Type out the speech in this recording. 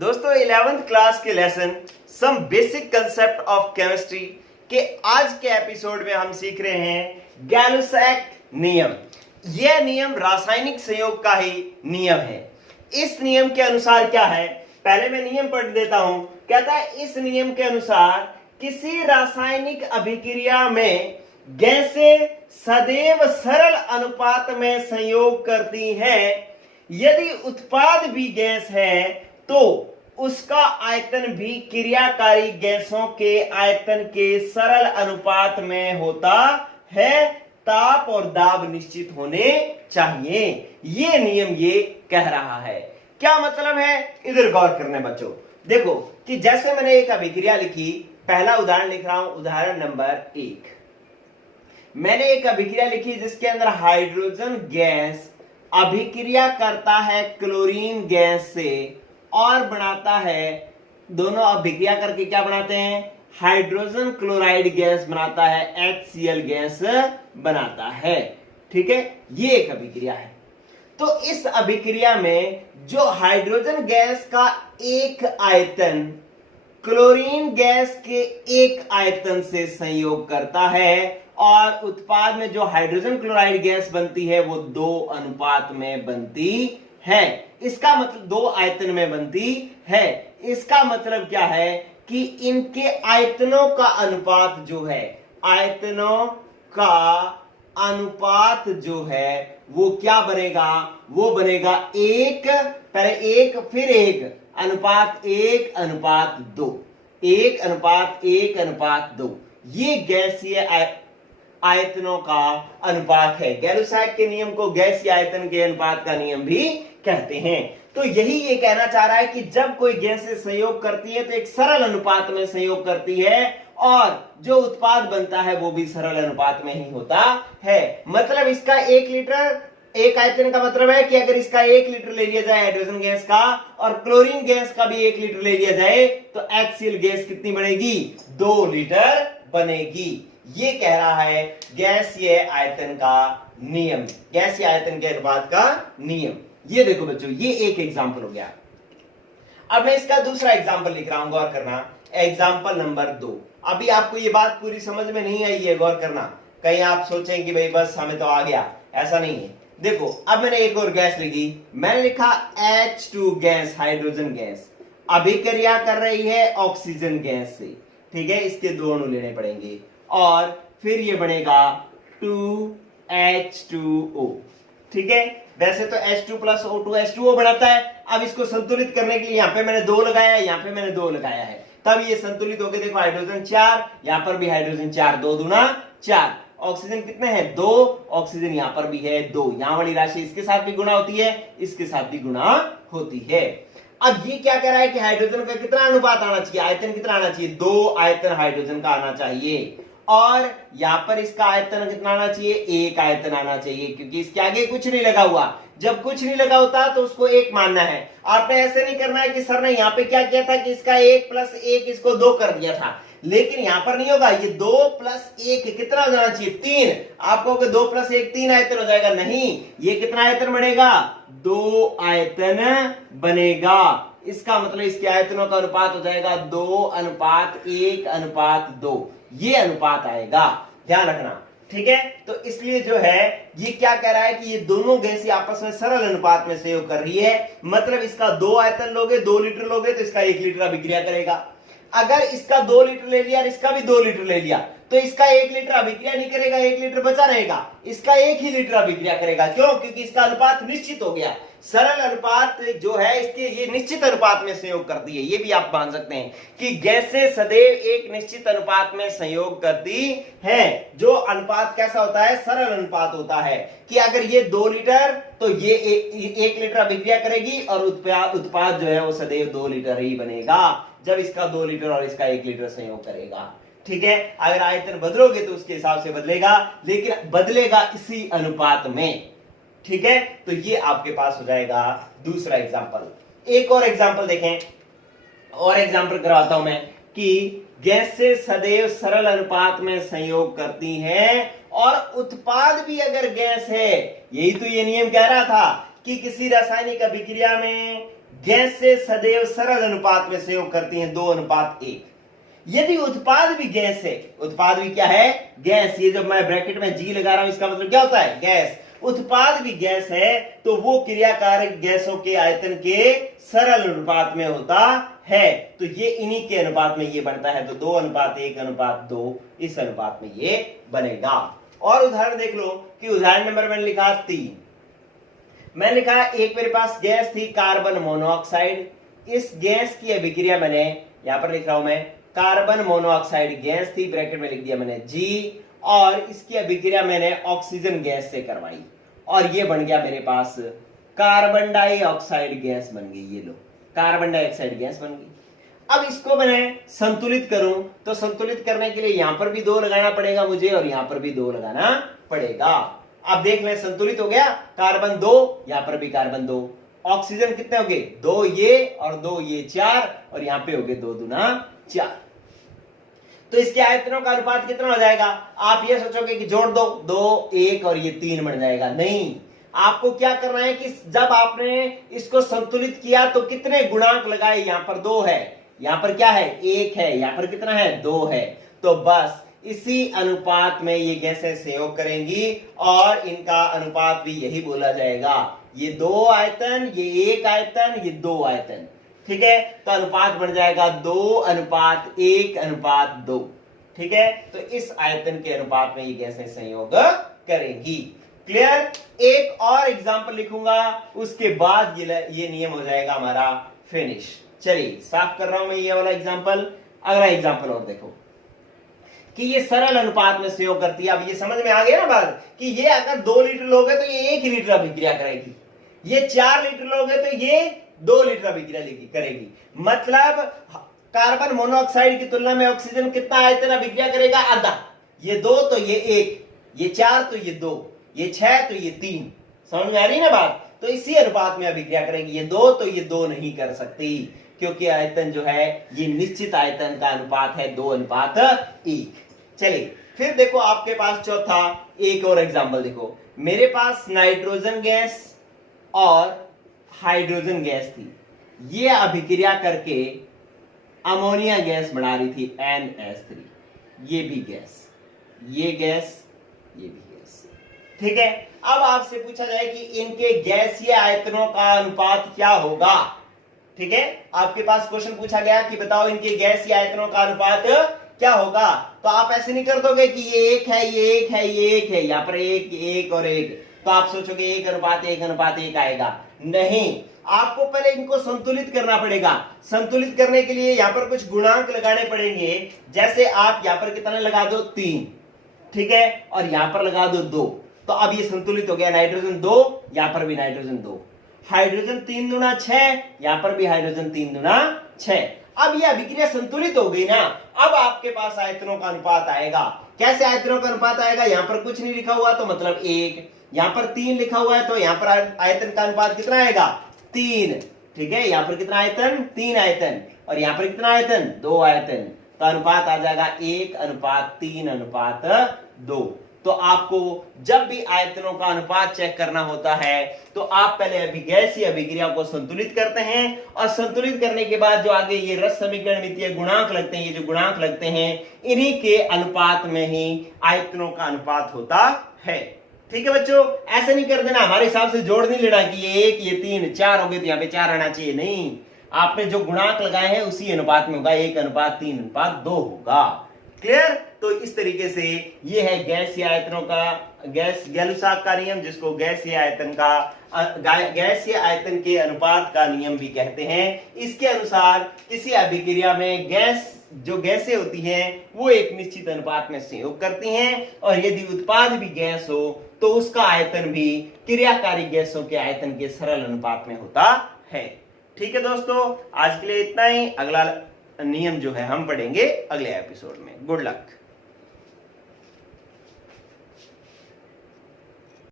दोस्तों 11th class के lesson some basic concept of chemistry के आज के एपिसोड में हम सीख रहे हैं गैलुसैक नियम। यह नियम रासायनिक संयोग का ही नियम है। इस नियम के अनुसार क्या है, पहले मैं नियम पढ़ देता हूं। कहता है इस नियम के अनुसार किसी रासायनिक अभिक्रिया में गैसें सदैव सरल अनुपात में संयोग करती हैं। यदि उत्पाद भी गैस है तो उसका आयतन भी क्रियाकारी गैसों के आयतन के सरल अनुपात में होता है। ताप और दाब निश्चित होने चाहिए। ये नियम ये कह रहा है। क्या मतलब है, इधर गौर करने बच्चों। देखो कि जैसे मैंने एक अभिक्रिया लिखी, पहला उदाहरण लिख रहा हूं, उदाहरण नंबर 1। मैंने एक अभिक्रिया लिखी जिसके अंदर हाइड्रोजन गैस अभिक्रिया करता है क्लोरीन गैस से और बनाता है, दोनों अभिक्रिया करके क्या बनाते हैं, हाइड्रोजन क्लोराइड गैस बनाता है, HCl गैस बनाता है। ठीक है, ये एक अभिक्रिया है। तो इस अभिक्रिया में जो हाइड्रोजन गैस का एक आयतन क्लोरीन गैस के एक आयतन से संयोग करता है और उत्पाद में जो हाइड्रोजन क्लोराइड गैस बनती है वो 2 अनुपात में बनती है। इसका मतलब 2 आयतन में बनती है। इसका मतलब क्या है कि इनके आयतनों का अनुपात जो है, आयतनों का अनुपात जो है वो क्या बनेगा, वो बनेगा 1, पहले 1 फिर 1 अनुपात 1 अनुपात 2, 1 अनुपात 1 अनुपात 2। ये गैसीय आयतनों का अनुपात है। गैलुसैक के नियम को गैसीय आयतन के अनुपात का नियम भी कहते हैं। तो यही ये कहना चाह रहा है कि जब कोई गैस से संयोग करती है तो एक सरल अनुपात में संयोग करती है और जो उत्पाद बनता है वो भी सरल अनुपात में ही होता है। मतलब इसका 1 लीटर एक आयतन का मतलब है कि अगर इसका 1 लीटर ले लिया जाए हाइड्रोजन गैस का और क्लोरीन गैस का भी 1 लीटर ले लिया जाए तो HCl गैस कितनी बनेगी, 2 लीटर बनेगी। ये कह रहा है गैसीय आयतन का नियम, गैसीय आयतन के अनुपात का नियम। ये देखो बच्चों, ये एक एग्जांपल हो गया। अब मैं इसका दूसरा एग्जांपल लिख रहा हूं, गौर करना। Example number 2। अभी आपको ये बात पूरी समझ में नहीं आई है, गौर करना। कहीं आप सोचें कि भाई बस हमें तो आ गया, ऐसा नहीं है। देखो अब मैंने एक और गैस लिखी, मैंने लिखा H2 गैस, हाइड्रोजन गैस अभिक्रिया कर रही है ऑक्सीजन गैस से। ठीक है, इसके 2 अणु लेने पड़ेंगे और फिर ये बनेगा 2H2O। ठीक है, वैसे तो H2 प्लस O2 H2O बनाता है। अब इसको संतुलित करने के लिए यहां पे मैंने 2 लगाया है, यहां पे मैंने 2 लगाया है, तब ये संतुलित हो गए। देखो हाइड्रोजन 4, यहां पर भी हाइड्रोजन 4, 2 दूना 4। ऑक्सीजन कितने हैं, 2, ऑक्सीजन यहां पर भी है 2। यहां वाली राशि इसके साथ भी गुणा होती है, इसके साथ भी गुणा होती है। अब ये क्या कह रहा है कि हाइड्रोजन का कितना अनुपात आना चाहिए, आयतन कितना आना चाहिए, 2 आयतन हाइड्रोजन का आना चाहिए और यहां पर इसका आयतन कितना आना चाहिए, 1 आयतन आना चाहिए, क्योंकि इसके आगे कुछ नहीं लगा हुआ। जब कुछ नहीं लगा होता तो उसको 1 मानना है। आपने ऐसे नहीं करना है कि सर ने यहाँ पे क्या किया था कि इसका 1 प्लस 1 इसको 2 कर दिया था, लेकिन यहां पर नहीं होगा। ये 2 प्लस 1 कितना हो जाना चाहिए, 3। आपको 2 प्लस 1 3 आयतन हो जाएगा, नहीं, ये कितना आयतन बनेगा, 2 आयतन बनेगा। इसका मतलब इसके आयतनों का अनुपात हो जाएगा 2 अनुपात 1 अनुपात 2। ये अनुपात आएगा, ध्यान रखना। ठीक है, तो इसलिए जो है ये क्या कह रहा है कि ये दोनों गैसें आपस में सरल अनुपात में संयोग कर रही है। मतलब इसका 2 आयतन लोगे, 2 लीटर लोगे तो इसका 1 लीटर अभिक्रिया करेगा। अगर इसका 2 लीटर ले लिया और इसका भी 2 लीटर ले लिया तो इसका 1 लीटर अभिक्रिया नहीं करेगा, 1 लीटर बचा रहेगा। इसका 1 ही लीटर अभिक्रिया करेगा। क्यों, क्योंकि इसका अनुपात निश्चित हो गया। सरल अनुपात जो है इसके ये निश्चित अनुपात में संयोग करती है। ये भी आप मान सकते हैं कि गैसें सदैव एक निश्चित अनुपात में संयोग करती हैं। जो अनुपात कैसा होता है, सरल अनुपात होता है कि अगर ये 2 लीटर तो ये 1 लीटर अभिक्रिया करेगी और उत्पाद जो है वो सदैव 2 लीटर ही बनेगा जब इसका 2 लीटर और इसका 1 लीटर संयोग करेगा। ठीक है, अगर आयतन बदलोगे तो उसके हिसाब से बदलेगा, लेकिन बदलेगा इसी अनुपात में। ठीक है, तो ये आपके पास हो जाएगा दूसरा एग्जांपल। एक और एग्जांपल देखें, और एग्जांपल करवाता हूं मैं कि गैसें सदैव सरल अनुपात में संयोग करती हैं और उत्पाद भी अगर गैस है। यही तो ये नियम कह रहा था कि किसी रासायनिक अभिक्रिया में गैस से सदैव सरल अनुपात में संयोग करती हैं 2:1। यदि उत्पाद भी गैस है, उत्पाद भी क्या है? गैस। ये जब मैं ब्रैकेट में जी लगा रहा हूं इसका मतलब क्या होता है? गैस। उत्पाद भी गैस है तो वो क्रियाकारक गैसों के आयतन के सरल अनुपात में होता है। तो ये इन्हीं के अनुपात में ये बनता है। तो 2:1:2 इस अनुपात में ये बनेगा। और उदाहरण देख लो कि उदाहरण नंबर मैंने लिखा 3। मैंने लिखा एक मेरे पास गैस थी कार्बन मोनोऑक्साइड। इस गैस की अभिक्रिया मैंने यहां पर लिख रहा हूं मैं, कार्बन मोनोऑक्साइड गैस थी, ब्रैकेट में लिख दिया मैंने जी, और इसकी अभिक्रिया मैंने ऑक्सीजन गैस से करवाई और ये बन गया मेरे पास कार्बन डाइऑक्साइड गैस बन गई। ये लो कार्बन डाइऑक्साइड गैस बन गई। अब इसको मैं संतुलित करूं तो संतुलित करने के लिए यहां पर भी 2 लगाना पड़ेगा मुझे और यहां पर भी 2 लगाना पड़ेगा। अब देख लें, संतुलित हो गया, कार्बन 2, यहां पर भी कार्बन 2, ऑक्सीजन कितने हो गए? 2 ये और 2 ये, 4, और यहां पे हो गए 2 दूना 4। तो इसके आयतनों का अनुपात कितना हो जाएगा? आप ये सोचोगे कि जोड़ दो, 2, 1 और ये 3 बन जाएगा। नहीं, आपको क्या करना है कि जब आपने इसको संतुलित किया तो कितने गुणांक लगाए? यहां पर 2 है, यहां पर क्या है? 1 है, यहां पर कितना है? 2 है। तो बस इसी अनुपात में ये गैसें संयोग करेंगी और इनका अनुपात भी यही बोला जाएगा। ये 2 आयतन, ये 1 आयतन, ये 2 आयतन। ठीक है, तो अनुपात बन जाएगा 2:1:2। ठीक है, तो इस आयतन के अनुपात में ये गैसें संयोग करेंगी। क्लियर? एक और एग्जांपल लिखूंगा, उसके बाद ये नियम हो जाएगा हमारा फिनिश। चलिए साफ कर रहा हूं मैं ये वाला एग्जांपल। अगला एग्जांपल और देखो कि ये सरल अनुपात में संयोग करती है। अब ये समझ में आ गया ना बात कि ये अगर 2 लीटर लोगे तो ये 1 लीटर अभिक्रिया करेगी, ये 4 लीटर लोगे तो ये 2 लीटर अभिक्रिया करेगी। मतलब कार्बन मोनोऑक्साइड की तुलना में ऑक्सीजन कितना आयतन अभिक्रिया करेगा? आधा। ये 2 तो ये 1, ये 4 तो ये 2, ये 6 तो ये 3। समझ में आ रही ना बात? तो इसी अनुपात में अभिक्रिया करेगी। ये 2 तो ये 2 नहीं कर सकती क्योंकि आयतन जो है ये निश्चित आयतन का अनुपात है 2:1। चलिए फिर देखो आपके पास चौथा एक और एग्जांपल देखो। मेरे पास नाइट्रोजन गैस और हाइड्रोजन गैस थी, ये अभिक्रिया करके अमोनिया गैस बना रही थी NH3। ये भी गैस, ये गैस, ये भी गैस। ठीक है, अब आपसे पूछा जाए कि इनके गैसीय आयतनों का अनुपात क्या होगा। ठीक है, आपके पास क्वेश्चन पूछा गया कि बताओ इनके गैसीय आयतनों का अनुपात क्या होगा। तो आप ऐसे नहीं कर दोगे कि ये 1 है, ये 1 है, ये 1 है, यहां पर 1, 1 और 1, तो आप सोचोगे 1:1:1 आएगा। नहीं, आपको पहले इनको संतुलित करना पड़ेगा। संतुलित करने के लिए यहां पर कुछ गुणांक लगाने पड़ेंगे। जैसे आप यहां पर कितने लगा दो? 3। ठीक है, और यहां पर लगा दो 2। तो अब ये संतुलित हो गया। नाइट्रोजन 2, यहां पर भी नाइट्रोजन 2, हाइड्रोजन 3 दूना 6, यहां पर भी हाइड्रोजन 3 दूना 6। अब ये अभिक्रिया संतुलित हो गई ना। अब आपके पास आयतनों का अनुपात आएगा। कैसे आयतनों का अनुपात आएगा? यहां पर कुछ नहीं लिखा हुआ तो मतलब 1, यहां पर 3 लिखा हुआ है तो यहां पर आयतन का अनुपात कितना आएगा? 3। ठीक है, यहां पर कितना आयतन? 3 आयतन, और यहां पर कितना आयतन? 2 आयतन। तो अनुपात आ जाएगा 1:3:2। तो आपको जब भी आयतनों का अनुपात चेक करना होता है तो आप पहले गैसीय अभिक्रिया को संतुलित करते हैं और संतुलित करने के बाद जो आगे ये रस समीकरण मितीय गुणांक लगते हैं, ये जो गुणांक लगते हैं इन्हीं के अनुपात में ही आयतनों का अनुपात होता है। ठीक है बच्चों, ऐसे नहीं कर देना हमारे हिसाब से जोड़ नहीं लेना कि ये 1, ये 3, 4 हो गए तो यहाँ पे 4 आना चाहिए। नहीं, आपने जो गुणांक लगाए हैं उसी अनुपात में होगा, 1:3:2 होगा। क्लियर? तो इस तरीके से ये है गैसीय आयतनों का गैलुसाक का नियम, जिसको गैसीय आयतन के अनुपात का नियम भी कहते हैं। इसके अनुसार किसी अभिक्रिया में जो गैसें होती हैं वो एक निश्चित अनुपात में संयोग करती हैं, और यदि उत्पाद भी गैस हो तो उसका आयतन भी क्रियाकारी गैसों के आयतन के सरल अनुपात में होता है। ठीक है दोस्तों, आज के लिए इतना ही। अगला नियम जो है हम पढ़ेंगे अगले एपिसोड में। Good luck.